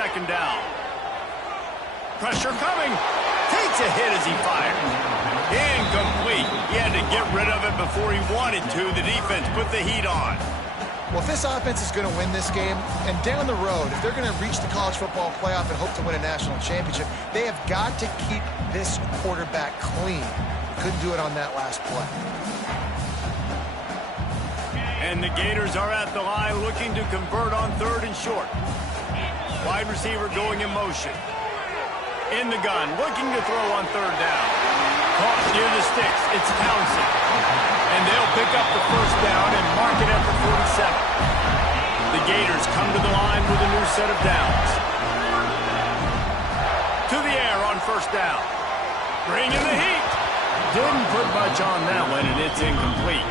second down. Pressure coming. Takes a hit as he fires. Incomplete. He had to get rid of it before he wanted to. The defense put the heat on. Well, if this offense is going to win this game, and down the road, if they're going to reach the college football playoff and hope to win a national championship, they have got to keep this quarterback clean. Couldn't do it on that last play. And the Gators are at the line looking to convert on 3rd and short. Wide receiver going in motion. In the gun, looking to throw on 3rd down. Caught near the sticks. It's Townsend. And they'll pick up the first down and mark it at the 47. The Gators come to the line with a new set of downs. To the air on 1st down. Bringing the heat. Didn't put much on that one, and it's incomplete.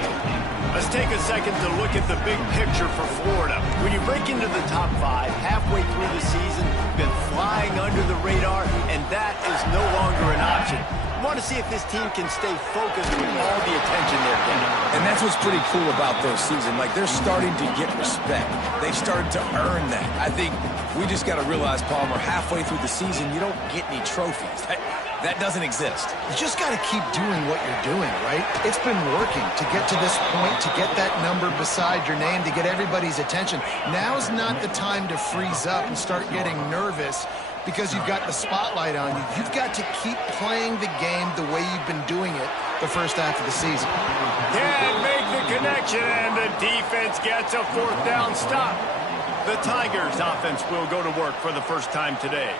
Let's take a second to look at the big picture for Florida. When you break into the top 5, halfway through the season, been flying under the radar, and that is no longer an option. You want to see if this team can stay focused with all the attention they're getting. And that's what's pretty cool about their season. Like, they're starting to get respect. They've started to earn that. I think we just got to realize, Palmer, halfway through the season, you don't get any trophies. That doesn't exist. You just got to keep doing what you're doing, right? It's been working to get to this point, to get that number beside your name, to get everybody's attention. Now's not the time to freeze up and start getting nervous because you've got the spotlight on you. You've got to keep playing the game the way you've been doing it the first half of the season. Can't make the connection, and the defense gets a 4th down stop. The Tigers offense will go to work for the first time today.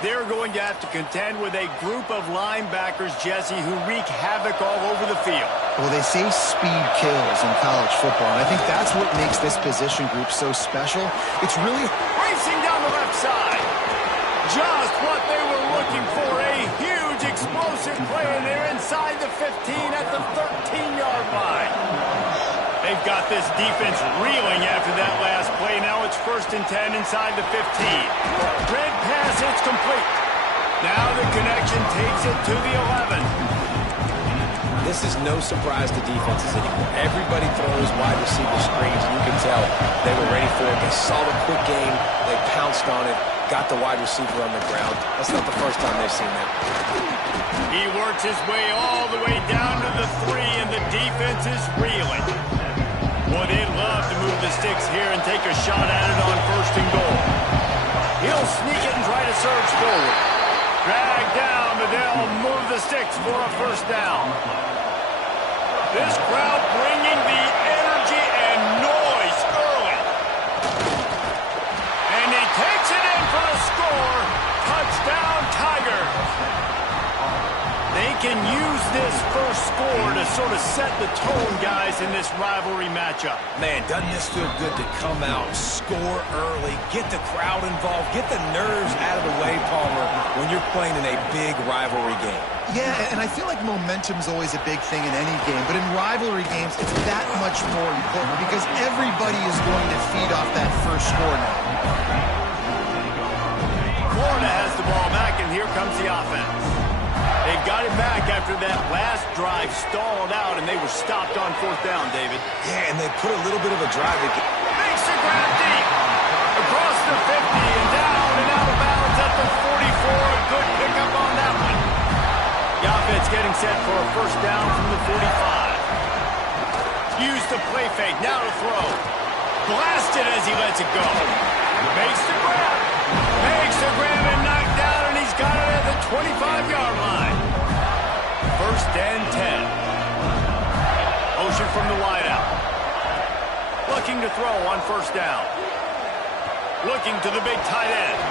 They're going to have to contend with a group of linebackers, Jesse, who wreak havoc all over the field. Well, they say speed kills in college football, and I think that's what makes this position group so special. It's really racing down the left side. Just what they were looking for, a huge explosive play, and they're inside the 15 at the 13-yard line. They've got this defense reeling after that last play. Now it's 1st and 10 inside the 15. Red pass, it's complete. Now the connection takes it to the 11. This is no surprise to defenses anymore. Everybody throws wide receiver screens, and you can tell they were ready for it. They saw the quick game. They pounced on it, got the wide receiver on the ground. That's not the first time they've seen that. He works his way all the way down to the 3, and the defense is reeling. Well, they'd love to move the sticks here and take a shot at it on 1st and goal. He'll sneak it and try to surge forward. Drag down, but they'll move the sticks for a 1st down. This crowd bringing the energy and noise early. And he takes it in for the score. Touchdown, Tigers. They can use this first score to sort of set the tone, guys, in this rivalry matchup. Man, doesn't this feel good to come out, score early, get the crowd involved, get the nerves out of the way, Palmer, when you're playing in a big rivalry game? Yeah, and I feel like momentum's always a big thing in any game, but in rivalry games, it's that much more important because everybody is going to feed off that first score now. Florida has the ball back, and here comes the offense. They got it back after that last drive stalled out, and they were stopped on 4th down, David. Yeah, and they put a little bit of a drive to get... Makes the grab deep. Across the 50 and down and out of bounds at the 44. A good pickup on that one. The offense getting set for a 1st down from the 45. Use the play fake. Now to throw. Blasted as he lets it go. Makes the grab. Makes the grab and knocked down, and he's got it at the 25-yard line. 1st and 10. Motion from the wideout. Looking to throw on 1st down. Looking to the big tight end.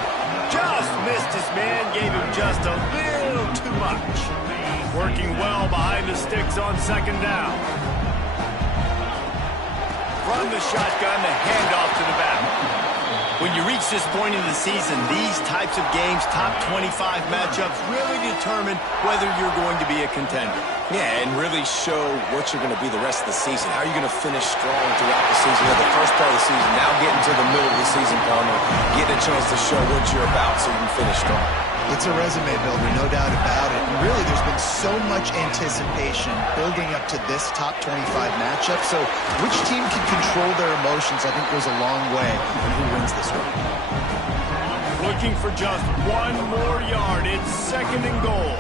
Just missed his man, gave him just a little too much. Working well behind the sticks on 2nd down. From the shotgun, the handoff to the back. When you reach this point in the season, these types of games, top 25 matchups, really determine whether you're going to be a contender. Yeah, and really show what you're going to be the rest of the season. How are you going to finish strong throughout the season? You know, the first part of the season, now getting to the middle of the season, Palmer, getting a chance to show what you're about so you can finish strong. It's a resume builder, no doubt about it. And really, there's been so much anticipation building up to this top 25 matchup. So which team can control their emotions, I think, goes a long way in who wins this one. Looking for just one more yard. It's second and goal.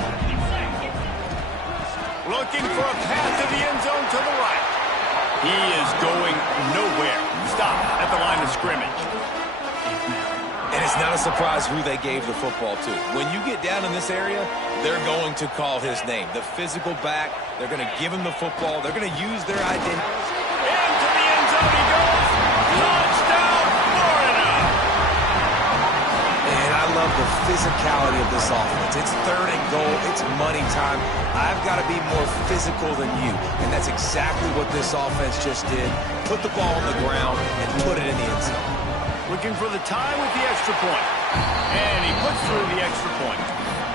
Looking for a path to the end zone to the right. He is going nowhere. Stop at the line of scrimmage. And it's not a surprise who they gave the football to. When you get down in this area, they're going to call his name. The physical back, they're going to give him the football. They're going to use their identity. Into the end zone he goes. Touchdown, Florida. And I love the physicality of this offense. It's third and goal. It's money time. I've got to be more physical than you. And that's exactly what this offense just did. Put the ball on the ground and put it in the end zone. Looking for the tie with the extra point. And he puts through the extra point.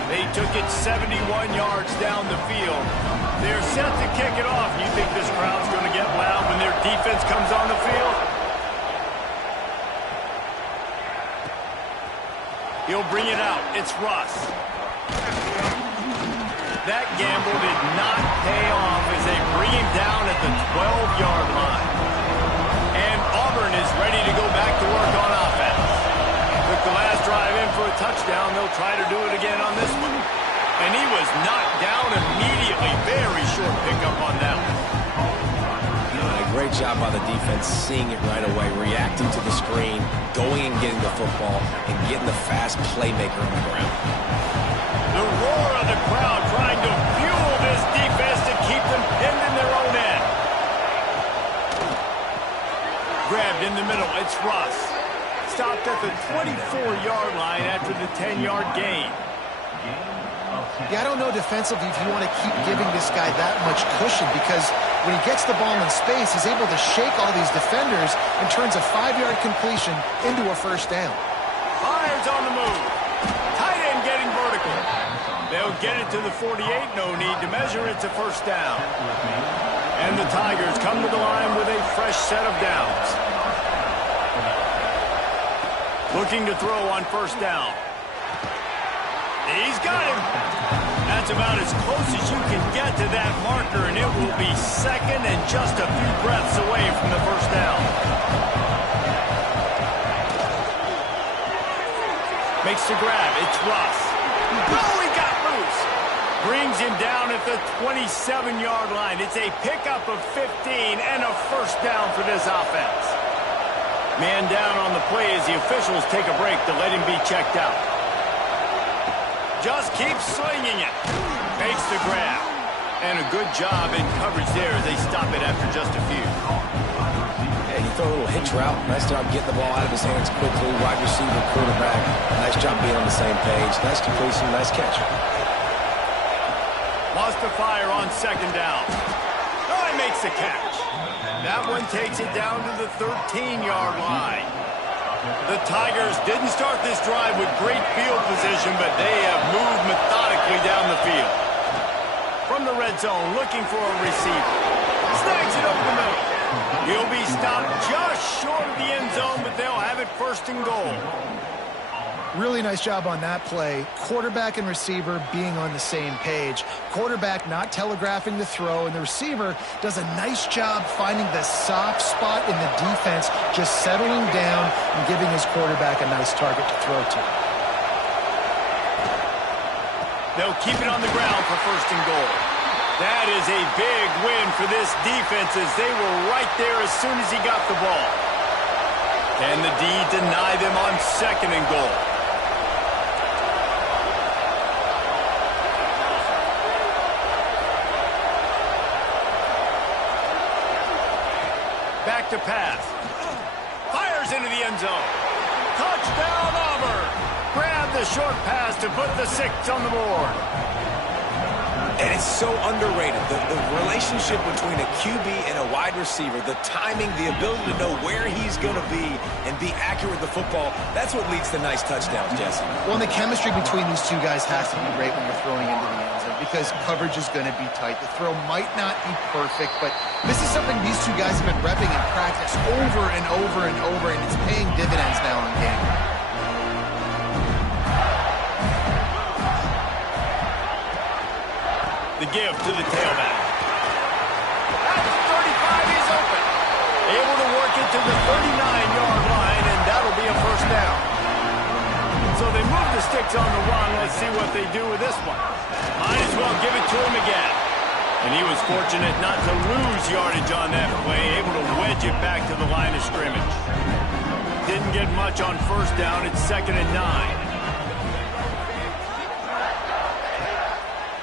They took it 71 yards down the field. They're set to kick it off. You think this crowd's going to get loud when their defense comes on the field? He'll bring it out. It's Russ. That gamble did not pay off as they bring him down at the 12-yard line. And Auburn is ready to go back to work on offense. Took the last drive in for a touchdown. They'll try to do it again on this one. And he was knocked down immediately. Very short pickup on that one. A great job by the defense, seeing it right away, reacting to the screen, going and getting the football, and getting the fast playmaker on the ground. The roar of the crowd trying to fuel this defense to keep them pinned in their own end. Grabbed in the middle, it's Russ. Stopped at the 24-yard line after the 10-yard gain. Yeah, I don't know defensively if you want to keep giving this guy that much cushion, because when he gets the ball in space, he's able to shake all these defenders and turns a 5-yard completion into a first down. Fires on the move. Tight end getting vertical. They'll get it to the 48. No need to measure. It's a first down. And the Tigers come to the line with a fresh set of downs. Looking to throw on first down. He's got him. That's about as close as you can get to that marker, and it will be second and just a few breaths away from the first down. Makes the grab. It's Russ. Oh, he got loose. Brings him down at the 27-yard line. It's a pickup of 15 and a first down for this offense. Man down on the play as the officials take a break to let him be checked out. Just keeps slinging it. Makes the grab. And a good job in coverage there as they stop it after just a few. Yeah, you throw a little hitch route. Nice job getting the ball out of his hands quickly. Wide receiver, quarterback. Nice job being on the same page. Nice completion, nice catch. Lost the fire on second down. Oh, he makes the catch. That one takes it down to the 13-yard line. The Tigers didn't start this drive with great field position, but they have moved methodically down the field. From the red zone, looking for a receiver. Snags it over the middle. He'll be stopped just short of the end zone, but they'll have it first and goal. Really nice job on that play. Quarterback and receiver being on the same page. Quarterback not telegraphing the throw, and the receiver does a nice job finding the soft spot in the defense, just settling down and giving his quarterback a nice target to throw to. They'll keep it on the ground for first and goal. That is a big win for this defense as they were right there as soon as he got the ball. Can the D deny them on second and goal? Back to pass. Fires into the end zone. Touchdown, Auburn. Grab the short pass to put the 6 on the board. And it's so underrated. The relationship between a QB and a wide receiver, the timing, the ability to know where he's going to be and be accurate with the football, that's what leads to nice touchdowns, Jesse. Well, and the chemistry between these two guys has to be great when you're throwing into the end zone, because coverage is going to be tight. The throw might not be perfect, but this is something these two guys have been repping in practice over and over and over, and it's paying dividends now in game. The give to the tailback. At the 35, he's open. Able to work it to the 39-yard line, and that'll be a first down. So they move the sticks on the run. Let's see what they do with this one. Might as well give it to him again. And he was fortunate not to lose yardage on that play, able to wedge it back to the line of scrimmage. Didn't get much on first down. It's 2nd and 9.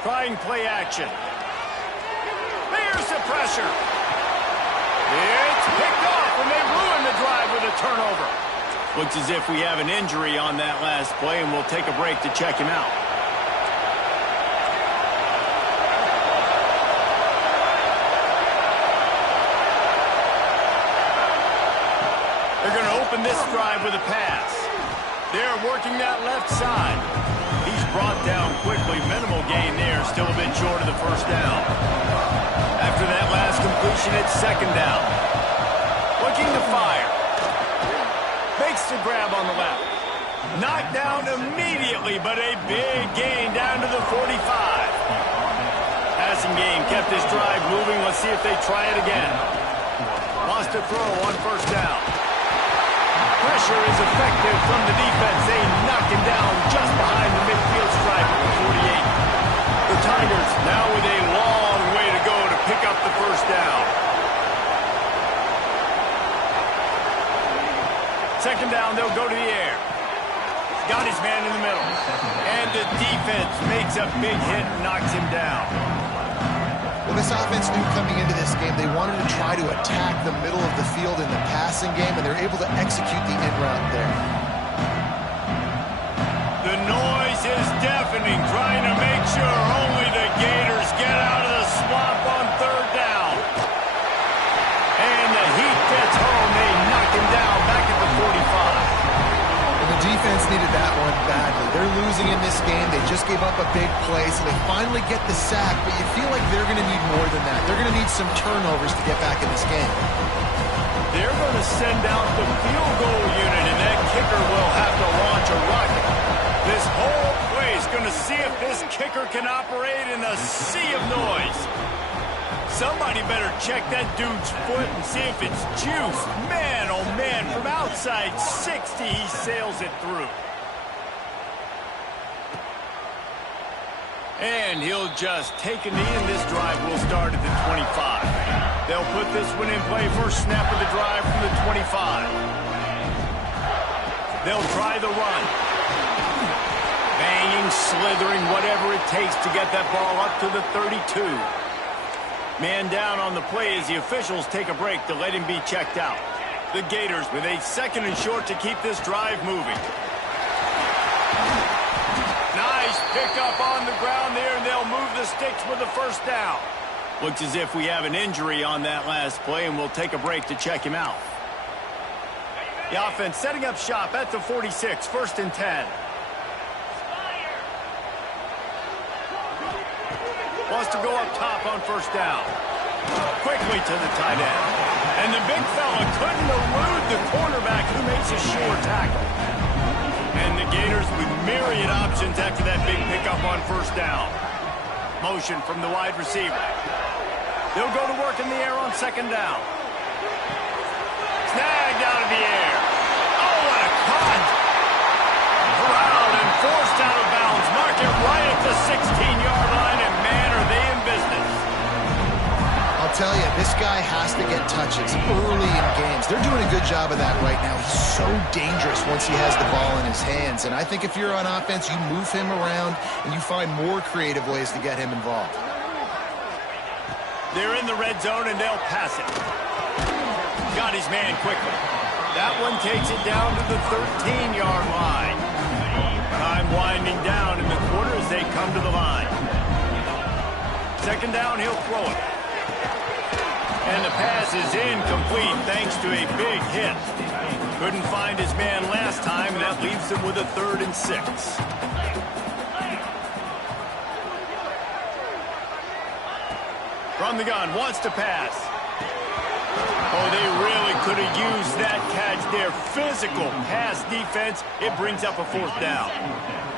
Trying play action. There's the pressure. It's picked off, and they ruin the drive with a turnover. Looks as if we have an injury on that last play, and we'll take a break to check him out. They're going to open this drive with a pass. They're working that left side. He's brought down quickly. Minimal gain there. Still a bit short of the first down. After that last completion, it's 2nd down. Looking to fire. Makes the grab on the left. Knocked down immediately, but a big gain down to the 45. Passing game kept this drive moving. Let's see if they try it again. Lost a throw on first down. Pressure is effective from the defense. They knock him down just behind the midfield stripe at the 48. The Tigers now with a long way to go to pick up the first down. 2nd down, they'll go to the air. Got his man in the middle. And the defense makes a big hit and knocks him down. Well, this offense knew coming into this game they wanted to try to attack the middle of the field in the passing game, and they're able to execute the in route there. The noise is deafening, trying to make sure only the Gators get out of the swamp on 3rd down. And the heat gets home. They knock him down back at the 45. The defense needed that one badly. They're losing in this game. They just gave up a big play, so they finally get the sack, but you feel like they're going to need more than that. They're going to need some turnovers to get back in this game. They're going to send out the field goal unit, and that kicker will have to launch a rocket. This whole play is going to see if this kicker can operate in a sea of noise. Somebody better check that dude's foot and see if it's juice. Man, oh man, from outside 60, he sails it through. And he'll just take a knee, and this drive will start at the 25. They'll put this one in play. First snap of the drive from the 25. They'll try the run. Banging, slithering, whatever it takes to get that ball up to the 32. Man down on the play as the officials take a break to let him be checked out. The Gators with a 2nd and short to keep this drive moving. Nice pickup on the ground there, and they'll move the sticks with the first down. Looks as if we have an injury on that last play, and we'll take a break to check him out. The offense setting up shop at the 46, 1st and 10. Wants to go up top on first down. Quickly to the tight end. And the big fella couldn't elude the cornerback who makes a sure tackle. And the Gators with myriad options after that big pickup on first down. Motion from the wide receiver. They'll go to work in the air on 2nd down. Snagged out of the air. Oh, what a cut! Corralled and forced out of bounds. Mark it right at the 16-yard line, and man, are they in business. I'll tell you, this guy has to get touches early in games. They're doing a good job of that right now. He's so dangerous once he has the ball in his hands. And I think if you're on offense, you move him around and you find more creative ways to get him involved. They're in the red zone, and they'll pass it. Got his man quickly. That one takes it down to the 13-yard line. Time winding down in the quarter as they come to the line. 2nd down, he'll throw it. And the pass is incomplete thanks to a big hit. Couldn't find his man last time, and that leaves him with a 3rd and 6. From the gun, wants to pass. Oh, they really could have used that catch there. Physical pass defense. It brings up a 4th down.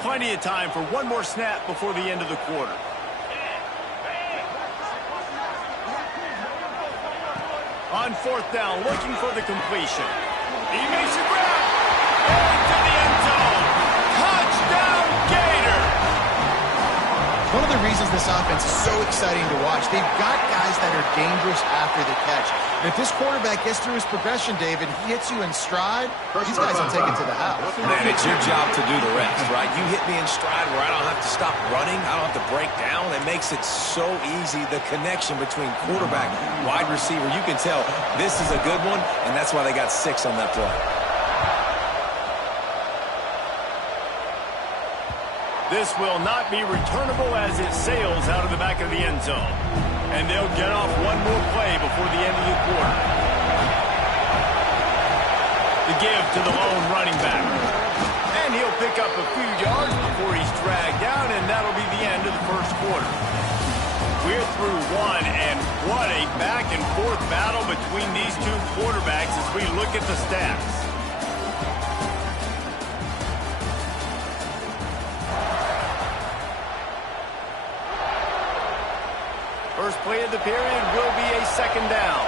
Plenty of time for one more snap before the end of the quarter. On 4th down, looking for the completion. He makes a grab. Into the end zone. reasons this offense is so exciting to watch. They've got guys that are dangerous after the catch. And if this quarterback gets through his progression, David, he hits you in stride, these guys will take it to the house. Man, it's your job to do the rest, right? You hit me in stride where I don't have to stop running. I don't have to break down. It makes it so easy, the connection between quarterback, wide receiver. You can tell this is a good one, and that's why they got 6 on that play. This will not be returnable as it sails out of the back of the end zone. And they'll get off one more play before the end of the quarter. The give to the lone running back. And he'll pick up a few yards before he's dragged down, and that'll be the end of the first quarter. We're through one, and what a back-and-forth battle between these two quarterbacks as we look at the stats. First play of the period will be a second down.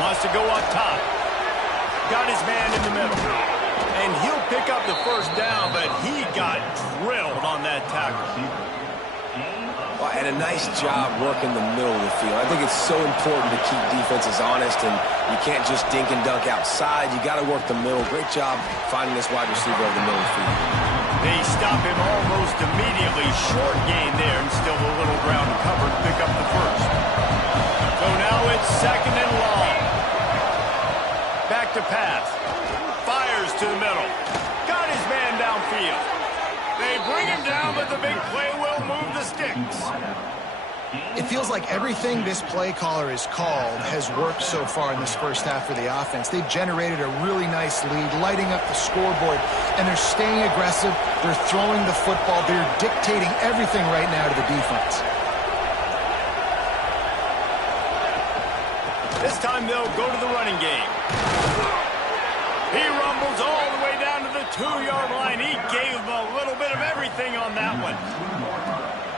Wants to go up top. Got his man in the middle. And he'll pick up the first down, but he got drilled on that tackle. Well, and a nice job working the middle of the field. I think it's so important to keep defenses honest, and you can't just dink and dunk outside. You got to work the middle. Great job finding this wide receiver over the middle of the field. They stop him almost immediately. Short gain there, and still a little ground covered to pick up the first. So now it's second and long. Back to pass. Fires to the middle. Got his man downfield. They bring him down, but the big play will move the sticks. It feels like everything this play caller has called has worked so far in this first half for the offense. They've generated a really nice lead, lighting up the scoreboard, and they're staying aggressive. They're throwing the football. They're dictating everything right now to the defense. This time they'll go to the running game. He rumbles all the way down to the 2-yard line. He gave him a little bit of everything on that one.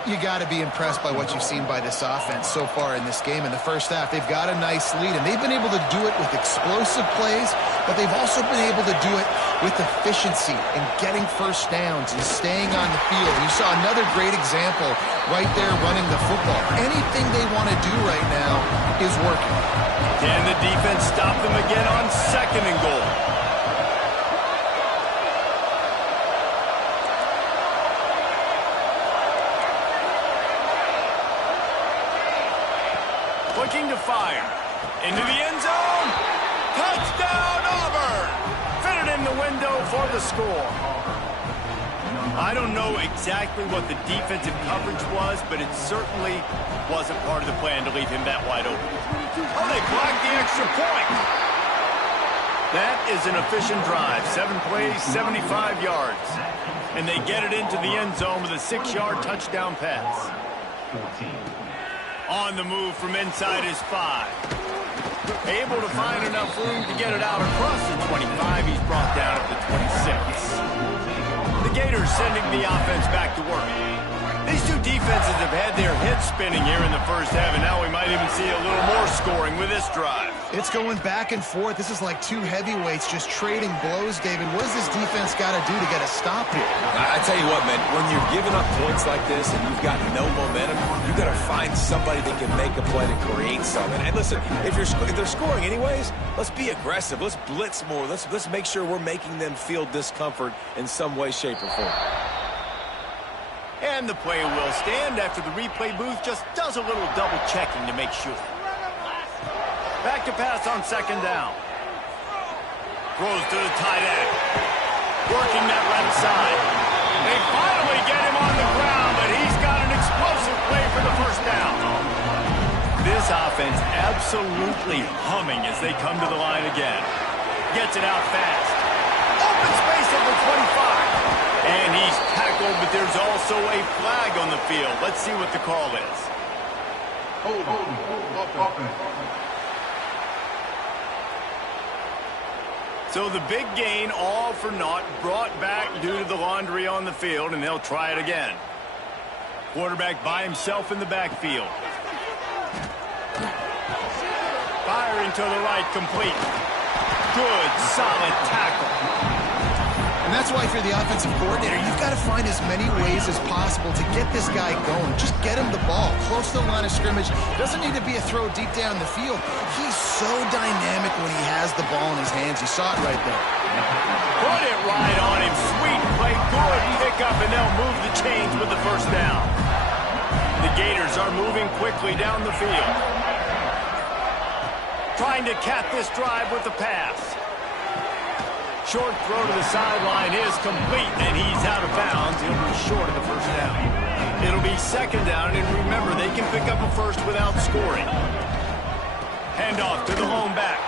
You got to be impressed by what you've seen by this offense so far in this game. In the first half, they've got a nice lead, and they've been able to do it with explosive plays, but they've also been able to do it with efficiency and getting first downs and staying on the field. You saw another great example right there running the football. Anything they want to do right now is working. Can the defense stop them again on second and goal? Looking to fire. Into the end zone. Touchdown, Auburn! Fitted in the window for the score. I don't know exactly what the defensive coverage was, but it certainly wasn't part of the plan to leave him that wide open. Oh, they blocked the extra point. That is an efficient drive. 7 plays, 75 yards. And they get it into the end zone with a 6-yard touchdown pass. On the move from inside his 5. Able to find enough room to get it out across the 25. He's brought down at the 26. The Gators sending the offense back to work. These two defenses have had their heads spinning here in the first half, and now we might even see a little more scoring with this drive. It's going back and forth. This is like two heavyweights just trading blows, David. What does this defense got to do to get a stop here? I tell you what, man, when you're giving up points like this and you've got no momentum, you got to find somebody that can make a play to create something. And listen, if they're scoring anyways, let's be aggressive. Let's blitz more. Let's make sure we're making them feel discomfort in some way, shape, or form. And the play will stand after the replay booth just does a little double checking to make sure. Back to pass on second down. Throws to the tight end. Working that left side. They finally get him on the ground, but he's got an explosive play for the first down. This offense absolutely humming as they come to the line again. Gets it out fast. Open space at the 25. And he's tackled, but there's also a flag on the field. Let's see what the call is. Hold on. So the big gain, all for naught, brought back due to the laundry on the field, and they'll try it again. Quarterback by himself in the backfield. Firing to the right, complete. Good, solid tackle. And that's why if you're the offensive coordinator, you've got to find as many ways as possible to get this guy going. Just get him the ball close to the line of scrimmage. Doesn't need to be a throw deep down the field. He's so dynamic when he has the ball in his hands. You saw it right there. Put it right on him. Sweet play. Good pickup, and they'll move the chains with the first down. The Gators are moving quickly down the field. Trying to cap this drive with the pass. Short throw to the sideline is complete, and he's out of bounds. He'll be short of the first down. It'll be second down, and remember, they can pick up a first without scoring. Handoff to the lone back.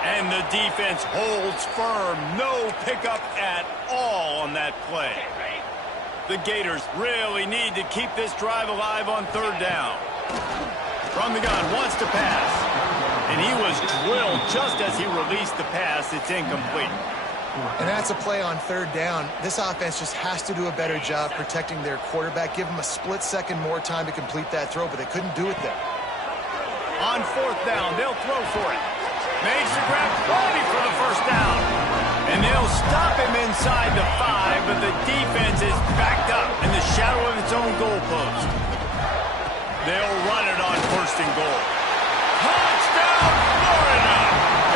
And the defense holds firm. No pickup at all on that play. The Gators really need to keep this drive alive on third down. From the gun, wants to pass. And he was drilled just as he released the pass. It's incomplete. And that's a play on third down. This offense just has to do a better job protecting their quarterback. Give him a split second more time to complete that throw, but they couldn't do it there. On fourth down, they'll throw for it. Makes the grab, ready for the first down. And they'll stop him inside the 5, but the defense is backed up in the shadow of its own goalpost. They'll run it on first and goal. Touchdown, Florida!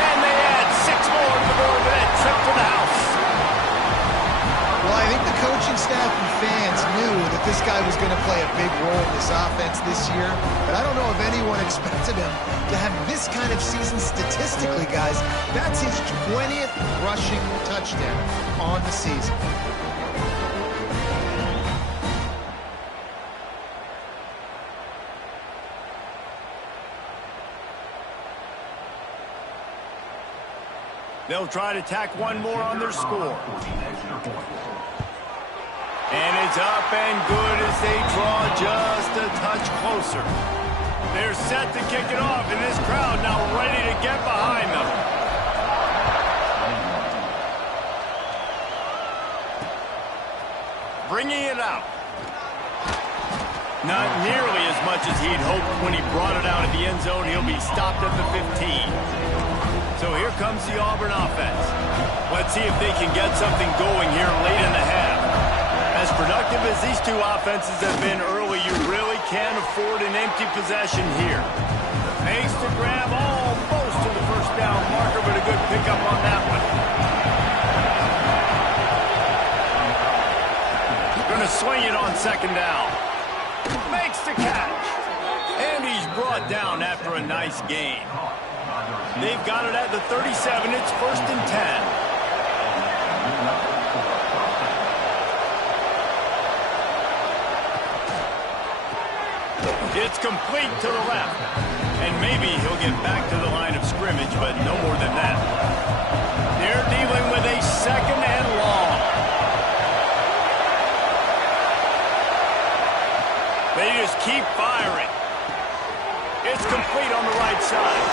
And they add 6 more to the board with that trip to the house. Well, I think the coaching staff and fans knew that this guy was going to play a big role in this offense this year, but I don't know if anyone expected him to have this kind of season statistically, guys. That's his 20th rushing touchdown on the season. They'll try to tack one more on their score. And it's up and good as they draw just a touch closer. They're set to kick it off, and this crowd now ready to get behind them. Bringing it out. Not nearly as much as he'd hoped when he brought it out of the end zone. He'll be stopped at the 15. So here comes the Auburn offense. Let's see if they can get something going here late in the half. As productive as these two offenses have been early, you really can't afford an empty possession here. Makes the grab almost to the first down marker, but a good pickup on that one. Going to swing it on second down. Makes the catch. And he's brought down after a nice gain. They've got it at the 37. It's first and 10. It's complete to the left. And maybe he'll get back to the line of scrimmage, but no more than that. They're dealing with a second and long. They just keep firing. It's complete on the right side.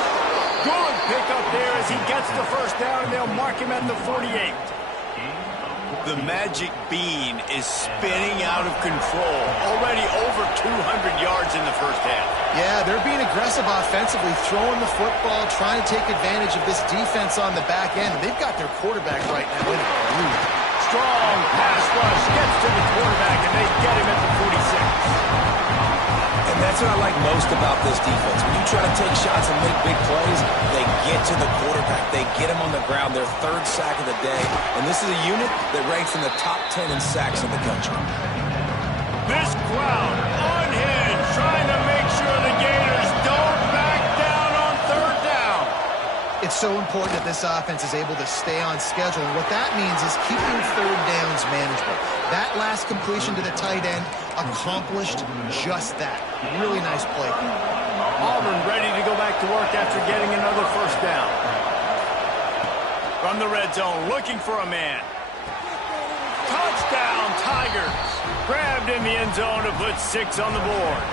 Good pickup there as he gets the first down, and they'll mark him at the 48. The magic bean is spinning out of control. Already over 200 yards in the first half. Yeah, they're being aggressive offensively, throwing the football, trying to take advantage of this defense on the back end. They've got their quarterback right now in a groove. Strong pass rush gets to the quarterback, and they get him at the 46. And that's what I like most about this defense. When you try to take shots and make big plays, they get to the quarterback. They get him on the ground, their third sack of the day. And this is a unit that ranks in the top 10 in sacks in the country. This crowd unhinged, trying to make sure the Gators don't back down on third down. It's so important that this offense is able to stay on schedule. And what that means is keeping third downs manageable. That last completion to the tight end accomplished just that. Really nice play. Auburn ready to go back to work after getting another first down. From the red zone, looking for a man. Touchdown, Tigers. Grabbed in the end zone to put 6 on the board.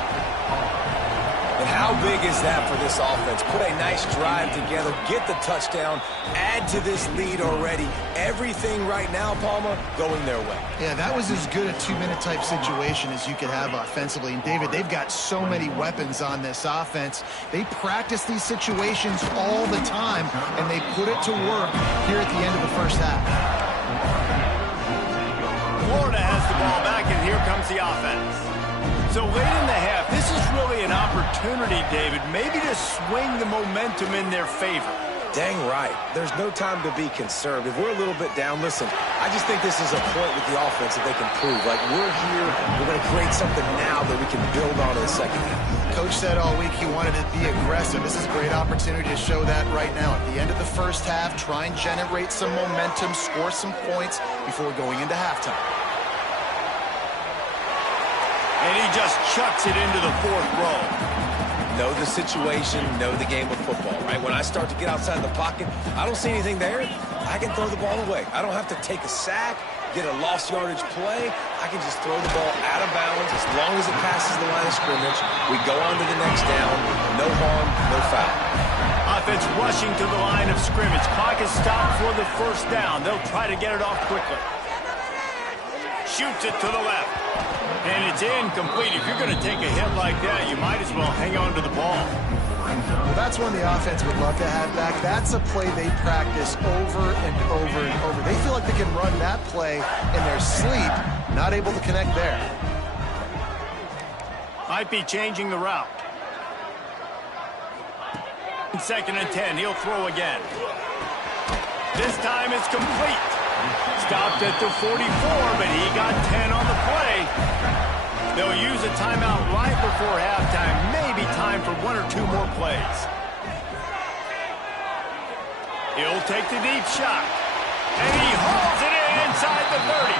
And How big is that for this offense? Put a nice drive together, get the touchdown, add to this lead already. Everything right now, Palmer, going their way. Yeah, that was as good a two-minute type situation as you could have offensively. And, David, they've got so many weapons on this offense. They practice these situations all the time, and they put it to work here at the end of the first half. Florida has the ball back, and here comes the offense. So late in the half, this is really an opportunity, David, maybe to swing the momentum in their favor. Dang right. There's no time to be concerned. If we're a little bit down, listen, I just think this is a point with the offense that they can prove. Like, we're here, we're going to create something now that we can build on in the second half. Coach said all week he wanted to be aggressive. This is a great opportunity to show that right now. At the end of the first half, try and generate some momentum, score some points before going into halftime. And he just chucks it into the fourth row. Know the situation, know the game of football, right? When I start to get outside the pocket, I don't see anything there. I can throw the ball away. I don't have to take a sack, get a lost yardage play. I can just throw the ball out of bounds as long as it passes the line of scrimmage. We go on to the next down. No harm, no foul. Offense rushing to the line of scrimmage. Clock is stopped for the first down. They'll try to get it off quickly. Shoots it to the left. And it's incomplete. If you're going to take a hit like that, you might as well hang on to the ball. Well, that's one the offense would love to have back. That's a play they practice over and over and over. They feel like they can run that play in their sleep, not able to connect there. Might be changing the route. 2nd and 10. He'll throw again. This time it's complete. Stopped at the 44, but he got 10 on the play. They'll use a timeout right before halftime. Maybe time for 1 or 2 more plays. He'll take the deep shot. And he hauls it in inside the 30.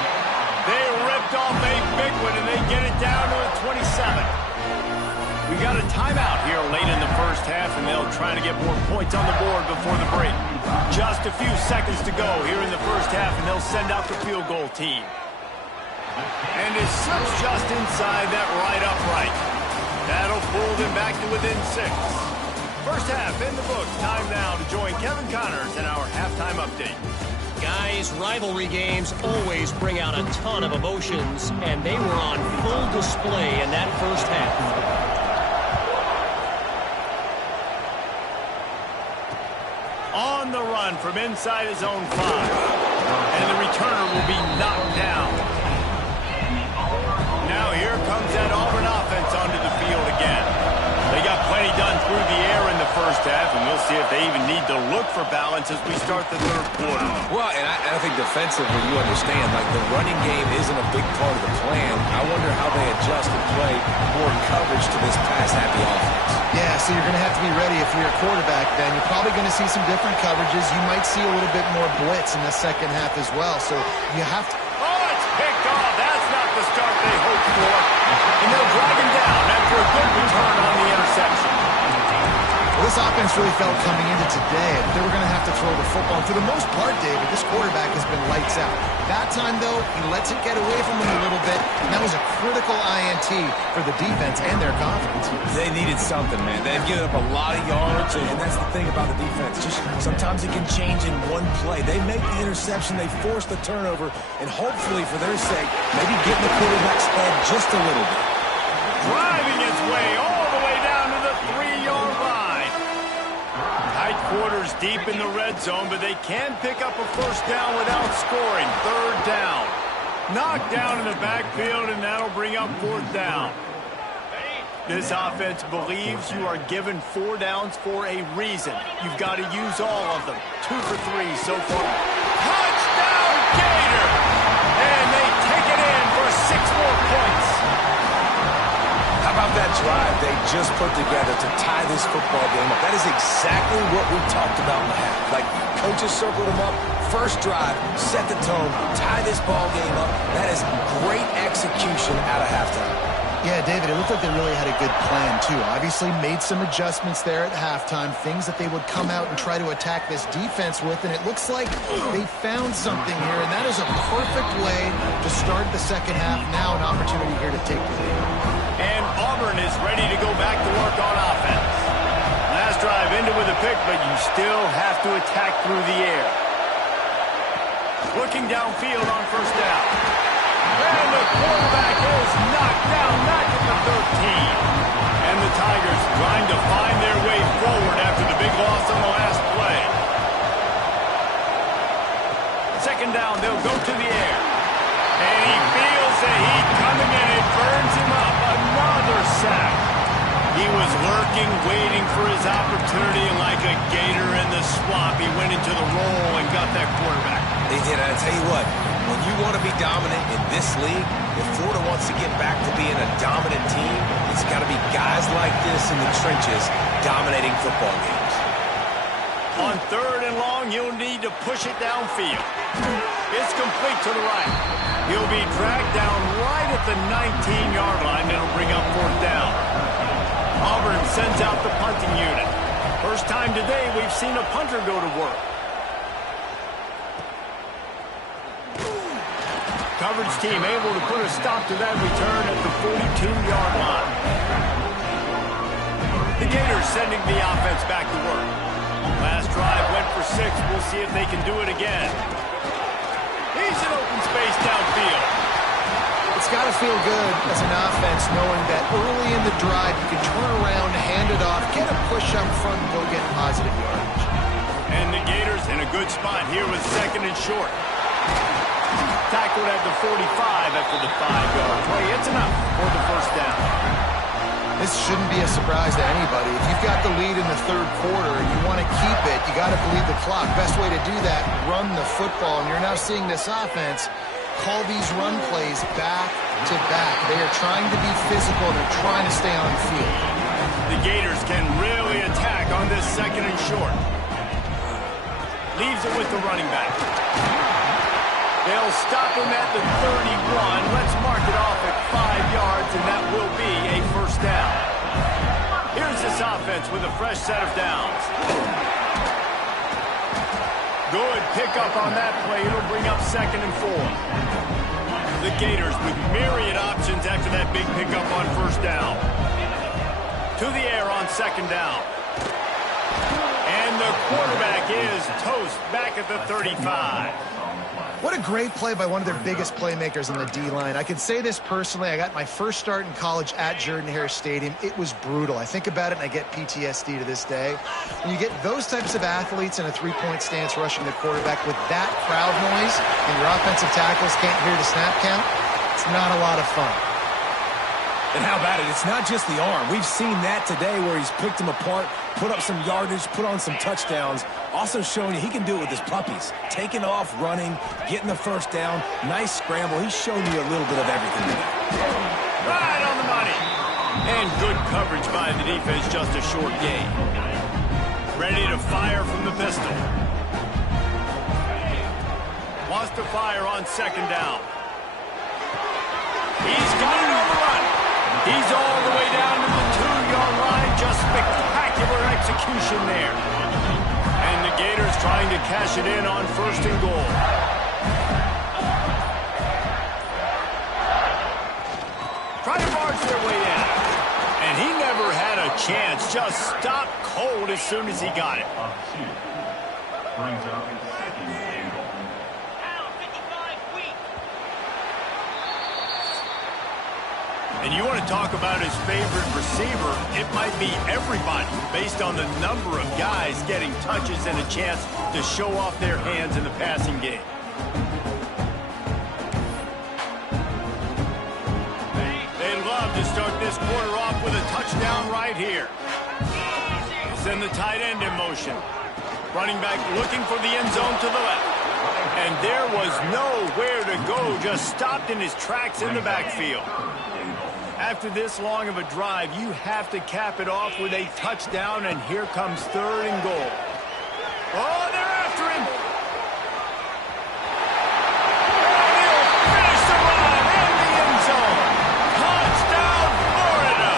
They ripped off a big one, and they get it down to the 27. We got a timeout here late in the first half, and they'll try to get more points on the board before the break. Just a few seconds to go here in the first half, and they'll send out the field goal team. And it slips just inside that right upright. That'll pull them back to within 6. First half in the books. Time now to join Kevin Connors in our halftime update. Guys, rivalry games always bring out a ton of emotions, and they were on full display in that first half. On the run from inside his own 5. And the returner will be knocked down. Now here comes that Auburn offense onto the field again. They got plenty done through the air in the first half, and we'll see if they even need to look for balance as we start the third quarter. Well, and I think defensively, you understand, like the running game isn't a big part of the plan. I wonder how they adjust and play more coverage to this pass-happy offense. Yeah, so you're going to have to be ready if you're a quarterback, then. You're probably going to see some different coverages. You might see a little bit more blitz in the second half as well. So you have to... Oh, it's picked off. That's not the start they hoped for. And they'll drag him down after a good return on the interception. Well, this offense really felt coming into today that they were going to have to throw the football. And for the most part, David, this quarterback has been lights out. That time, though, he lets it get away from him a little bit, and that was a critical INT for the defense and their confidence. They needed something, man. They've given up a lot of yards, and that's the thing about the defense. Just sometimes it can change in one play. They make the interception, they force the turnover, and hopefully, for their sake, maybe getting the quarterback's head just a little bit. Driving its way all the way down to the 3-yard line. Tight quarters deep in the red zone, but they can pick up a first down without scoring. 3rd down. Knocked down in the backfield, and that'll bring up 4th down. This offense believes you are given 4 downs for a reason. You've got to use all of them. 2 for 3 so far. Touchdown, Gator! And they take it in for 6 more points. How about that drive they just put together to tie this football game up? That is exactly what we talked about in the half. Like, coaches circled them up. First drive, set the tone, tie this ball game up. That is great execution out of halftime. Yeah, David, it looked like they really had a good plan, too. Obviously made some adjustments there at halftime, things that they would come out and try to attack this defense with, and it looks like they found something here, and that is a perfect way to start the second half. Now an opportunity here to take the lead. And Auburn is ready to go back to work on offense. ended with a pick, but you still have to attack through the air. Looking downfield on first down. And the quarterback is knocked down back at the 13. And the Tigers trying to find their way forward after the big loss on the last play. Second down, they'll go to the air. And he feels the heat coming in. It burns him up. Another sack. He was lurking, waiting for his opportunity, and like a gator in the swamp, he went into the roll and got that quarterback. They did. I tell you what, when you want to be dominant in this league, if Florida wants to get back to being a dominant team, it's got to be guys like this in the trenches dominating football games. On third and long, you'll need to push it downfield. It's complete to the right. He'll be dragged down right at the 19-yard line. That'll bring up fourth down. Auburn sends out the punting unit. First time today we've seen a punter go to work. Coverage team able to put a stop to that return at the 42-yard line. The Gators sending the offense back to work. Last drive went for 6. We'll see if they can do it again. He's in open space downfield. It's got to feel good as an offense knowing that early in the drive you can turn around, hand it off, get a push up front, and go get positive yardage. And the Gators in a good spot here with second and short. Tackled at the 45 after the 5-yard play. It's enough for the first down. This shouldn't be a surprise to anybody. If you've got the lead in the third quarter and you want to keep it, you got to believe the clock. Best way to do that, run the football. And you're now seeing this offense call these run plays back to back. They are trying to be physical. They're trying to stay on the field. The Gators can really attack on this second and short. Leaves it with the running back. They'll stop him at the 31. Let's mark it off at 5 yards, and that will be a first down. Here's this offense with a fresh set of downs. Good pickup on that play. It'll bring up second and 4. The Gators with myriad options after that big pickup on first down. To the air on second down. And the quarterback is toast back at the 35. What a great play by one of their biggest playmakers on the D-line. I can say this personally. I got my first start in college at Jordan-Hare Stadium. It was brutal. I think about it and I get PTSD to this day. When you get those types of athletes in a three-point stance rushing the quarterback with that crowd noise and your offensive tackles can't hear the snap count, it's not a lot of fun. And how about it? It's not just the arm. We've seen that today where he's picked them apart, put up some yardage, put on some touchdowns. Also showing you he can do it with his puppies. Taking off, running, getting the first down. Nice scramble. He's shown you a little bit of everything today. Right on the money. And good coverage by the defense, just a short gain. Ready to fire from the pistol. Wants to fire on second down. He's got it on the run. He's all the way down to the 2-yard line. Just spectacular execution there. And the Gators trying to cash it in on first and goal. Trying to barge their way in. And he never had a chance. Just stopped cold as soon as he got it. Brings up second and goal. And you want to talk about his favorite receiver, it might be everybody based on the number of guys getting touches and a chance to show off their hands in the passing game. They'd love to start this quarter off with a touchdown right here. Send the tight end in motion. Running back looking for the end zone to the left. And there was nowhere to go, just stopped in his tracks in the backfield. After this long of a drive, you have to cap it off with a touchdown, and here comes third and goal. Oh, they're after him. And he'll finish the run in the end zone. Touchdown, Florida.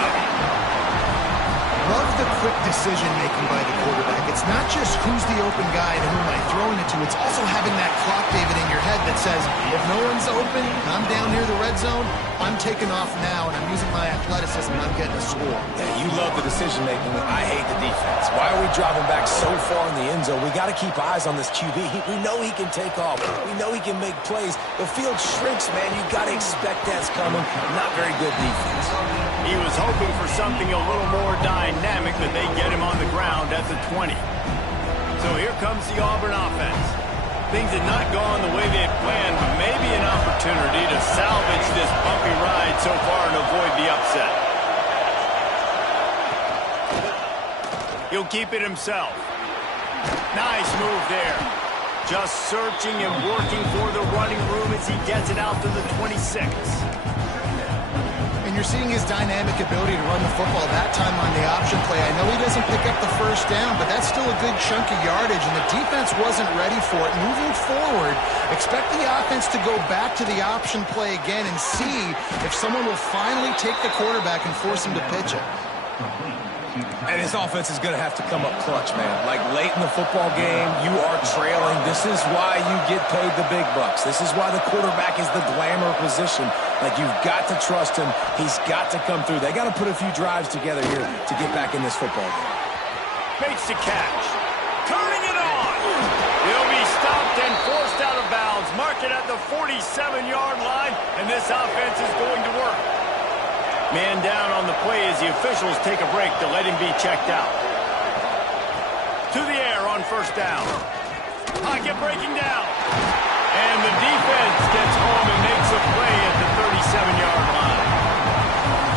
Love the quick decision-making by the quarterback. It's not just who's the open guy and who am I throwing it to. It's also having that clock, David, in your head that says, if no one's open, I'm down near the red zone, I'm taking off now, and I'm using my athleticism, and I'm getting a score. Yeah, you love the decision-making. I hate the defense. Why are we dropping back so far in the end zone? We got to keep eyes on this QB. We know he can take off. We know he can make plays. The field shrinks, man. You got to expect that's coming. Not very good defense. He was hoping for something a little more dynamic, but they get him on the ground at the 20. So here comes the Auburn offense. Things had not gone the way they had planned, but maybe an opportunity to salvage this bumpy ride so far and avoid the upset. He'll keep it himself. Nice move there. Just searching and working for the running room as he gets it out to the 26. And you're seeing his dynamic ability to run the football that time on the option play. I know he doesn't pick up the first down, but that's still a good chunk of yardage, and the defense wasn't ready for it. Moving forward, expect the offense to go back to the option play again and see if someone will finally take the quarterback and force him to pitch it. And his offense is going to have to come up clutch, man. Like late in the football game, you are trailing. This is why you get paid the big bucks. This is why the quarterback is the glamour position. Like, you've got to trust him. He's got to come through. They got to put a few drives together here to get back in this football game. Makes the catch. Turning it on. He'll be stopped and forced out of bounds. Mark it at the 47-yard line, and this offense is going to work. Man down on the play as the officials take a break to let him be checked out. To the air on first down. Pocket breaking down. And the defense gets home and makes a play at the 37-yard line.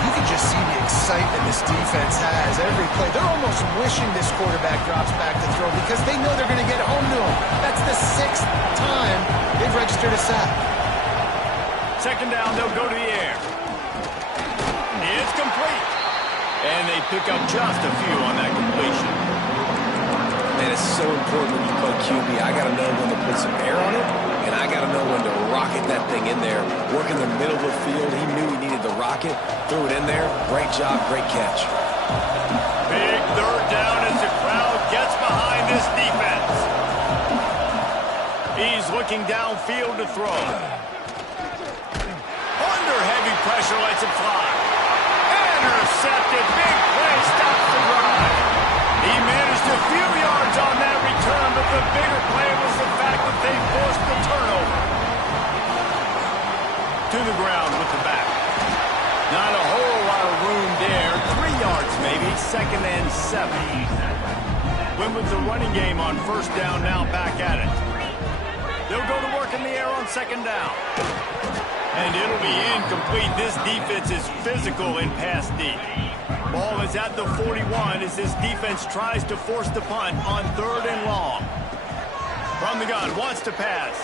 You can just see the excitement this defense has every play. They're almost wishing this quarterback drops back to throw because they know they're going to get home to him. That's the 6th time they've registered a sack. Second down, they'll go to the air. It's complete. And they pick up just a few on that completion. And it's so important when you play QB. I got to know when to put some air on it, and I got to know when to rocket that thing in there. Work in the middle of the field. He knew he needed the rocket. Threw it in there. Great job. Great catch. Big third down as the crowd gets behind this defense. He's looking downfield to throw. Under heavy pressure, lets it fly. Intercepted. Big play. Stops the drive. He managed a few yards on that return, but the bigger play was the fact that they forced the turnover. To the ground with the back. Not a whole lot of room there. 3 yards maybe. 2nd and 7. Went with the running game on first down, now back at it. They'll go to work in the air on 2nd down. And it'll be incomplete. This defense is physical in pass deep. Ball is at the 41 as this defense tries to force the punt on 3rd and long. From the gun, wants to pass.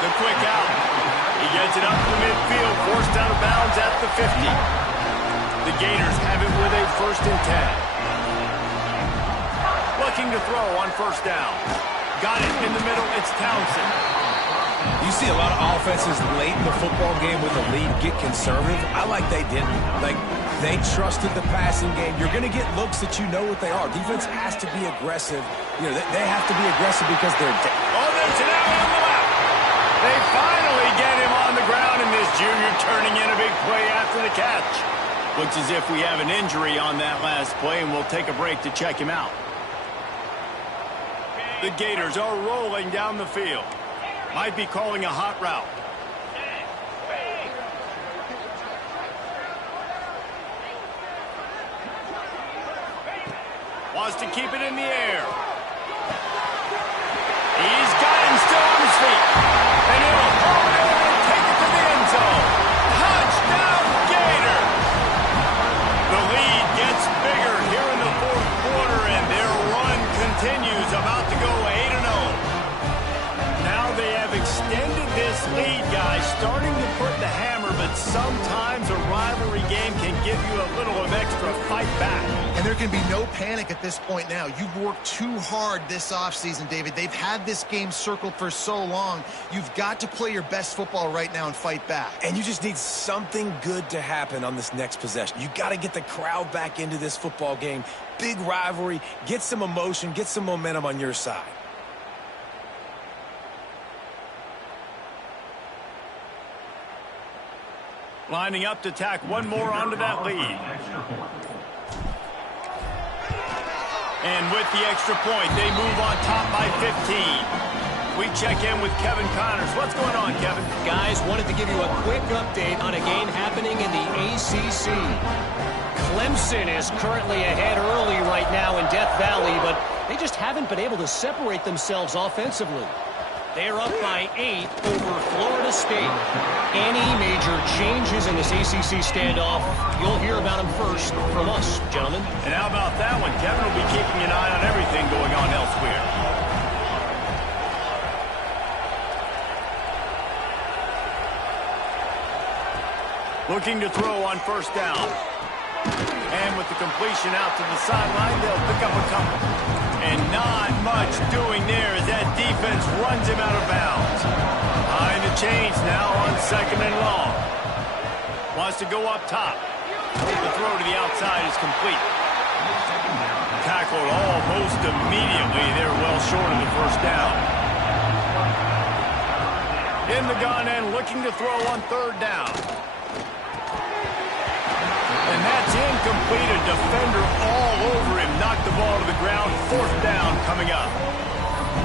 The quick out. He gets it up to midfield, forced out of bounds at the 50. The Gators have it with a 1st and 10. Looking to throw on first down. Got it in the middle. It's Townsend. You see a lot of offenses late in the football game with the lead get conservative. I like they didn't. Like, they trusted the passing game. You're going to get looks that you know what they are. Defense has to be aggressive. You know, they have to be aggressive because they're Oh, there's an out on the left. They finally get him on the ground, and this junior turning in a big play after the catch. Looks as if we have an injury on that last play, and we'll take a break to check him out. The Gators are rolling down the field. Might be calling a hot route. Wants to keep it in the air. He's got him still on his feet. And he'll hold it and take it to the end zone. Touchdown, Gator! The lead gets bigger here in the 4th quarter, and their run continues, about to go 8-0. Now they have extended this lead, guys, starting to put the hammer, but sometimes a rivalry game can give you a little of extra fight back. And there can be no panic at this point now. You've worked too hard this offseason, David. They've had this game circled for so long. You've got to play your best football right now and fight back. And you just need something good to happen on this next possession. You got to get the crowd back into this football game. Big rivalry. Get some emotion. Get some momentum on your side. Lining up to tack one more onto that lead. And with the extra point, they move on top by 15. We check in with Kevin Connors. What's going on, Kevin? Guys, wanted to give you a quick update on a game happening in the ACC. Clemson is currently ahead early right now in Death Valley, but they just haven't been able to separate themselves offensively. They're up by 8 over Florida State. Any major changes in this ACC standoff, you'll hear about them first from us, gentlemen. And how about that one? Kevin will be keeping an eye on everything going on elsewhere. Looking to throw on first down. And with the completion out to the sideline, they'll pick up a couple. And not much doing there as that defense runs him out of bounds. Behind the chains now on second and long. Wants to go up top. The throw to the outside is complete. Tackled almost immediately. They're well short of the first down. In the gun and looking to throw on third down. And that's incomplete. A defender all over him. Knocked the ball to the ground. Fourth down coming up.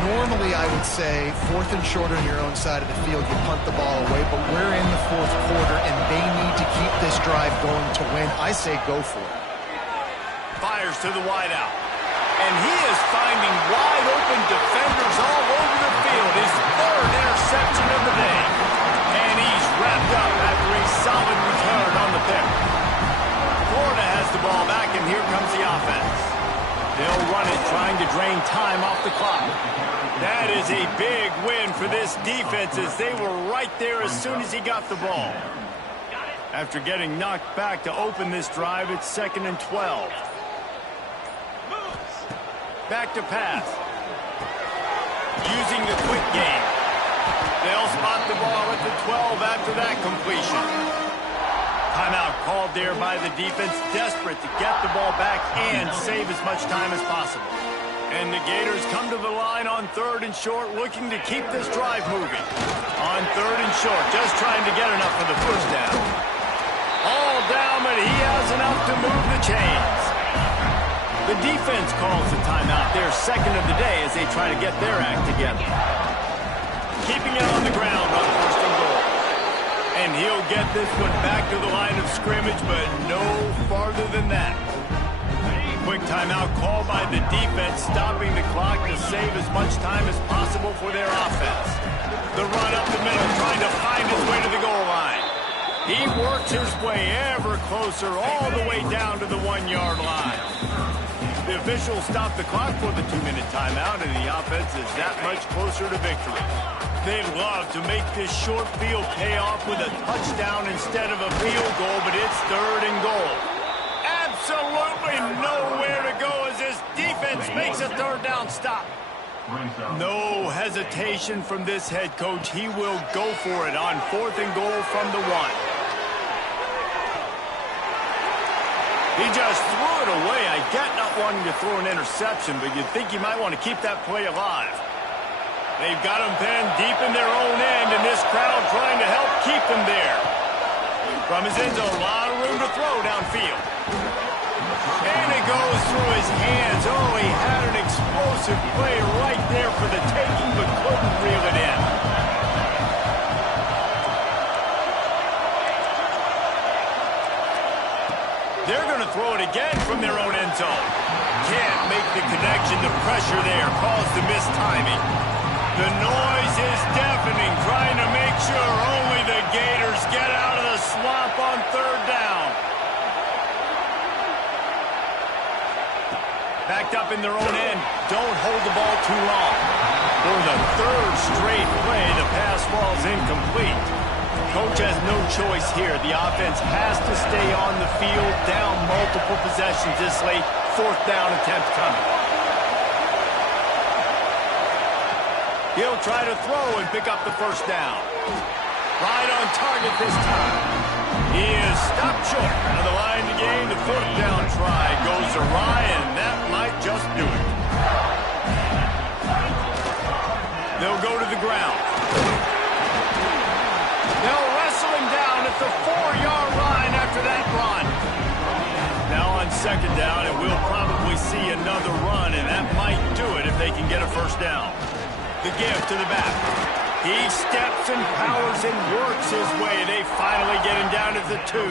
Normally, I would say fourth and shorter on your own side of the field, you punt the ball away, but we're in the fourth quarter, and they need to keep this drive going to win. I say go for it. Fires to the wideout. And he is finding wide open defenders all over the field. His third interception of the day. And he's wrapped up after a solid return on the pick. Florida has the ball back, and here comes the offense. They'll run it, trying to drain time off the clock. That is a big win for this defense, as they were right there as soon as he got the ball. After getting knocked back to open this drive, it's 2nd and 12. Back to pass. Using the quick game. They'll spot the ball at the 12 after that completion. Timeout called there by the defense, desperate to get the ball back and save as much time as possible. And the Gators come to the line on third and short, looking to keep this drive moving. On third and short, just trying to get enough for the first down. All down, but he has enough to move the chains. The defense calls the timeout, their second of the day, as they try to get their act together. Keeping it on the ground on first and goal. And he'll get this one back to the line of scrimmage, but no farther than that. Quick timeout called by the defense, stopping the clock to save as much time as possible for their offense. The run up the middle, trying to find his way to the goal line. He works his way ever closer, all the way down to the 1-yard line. The officials stop the clock for the 2-minute timeout, and the offense is that much closer to victory. They'd love to make this short field pay off with a touchdown instead of a field goal, but it's third and goal. Absolutely nowhere to go as this defense makes a third down stop. No hesitation from this head coach. He will go for it on 4th and goal from the 1. He just threw it away. I get not wanting to throw an interception, but you'd think you might want to keep that play alive. They've got him pinned deep in their own end, and this crowd trying to help keep him there. From his end zone, a lot of room to throw downfield. And it goes through his hands. Oh, he had an explosive play right there for the taking, but couldn't reel it in. They're going to throw it again from their own end zone. Can't make the connection. The pressure there caused the mistiming. The noise is deafening, trying to make sure only the Gators get out of the swamp on third down. Backed up in their own end. Don't hold the ball too long. For the third straight play, the pass falls incomplete. Coach has no choice here. The offense has to stay on the field, down multiple possessions this late. 4th down attempt coming. He'll try to throw and pick up the 1st down. Right on target this time. He is stopped short of the line to gain. The 4th down try goes awry, and that might just do it. They'll go to the ground. They'll wrestle him down at the 4-yard line after that run. Now on 2nd down, and we'll probably see another run, and that might do it if they can get a 1st down. The give to the back. He steps and powers and works his way. They finally get him down at the 2.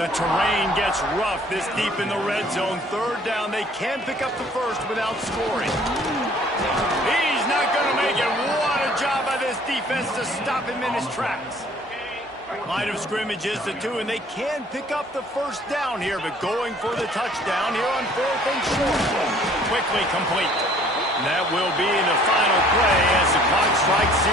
The terrain gets rough this deep in the red zone. 3rd down, they can pick up the 1st without scoring. He's not going to make it. What a job by this defense to stop him in his tracks. Line of scrimmage is the 2, and they can pick up the 1st down here, but going for the touchdown here on 4th and short. Quickly complete. And that will be the final play as the clock strikes 0.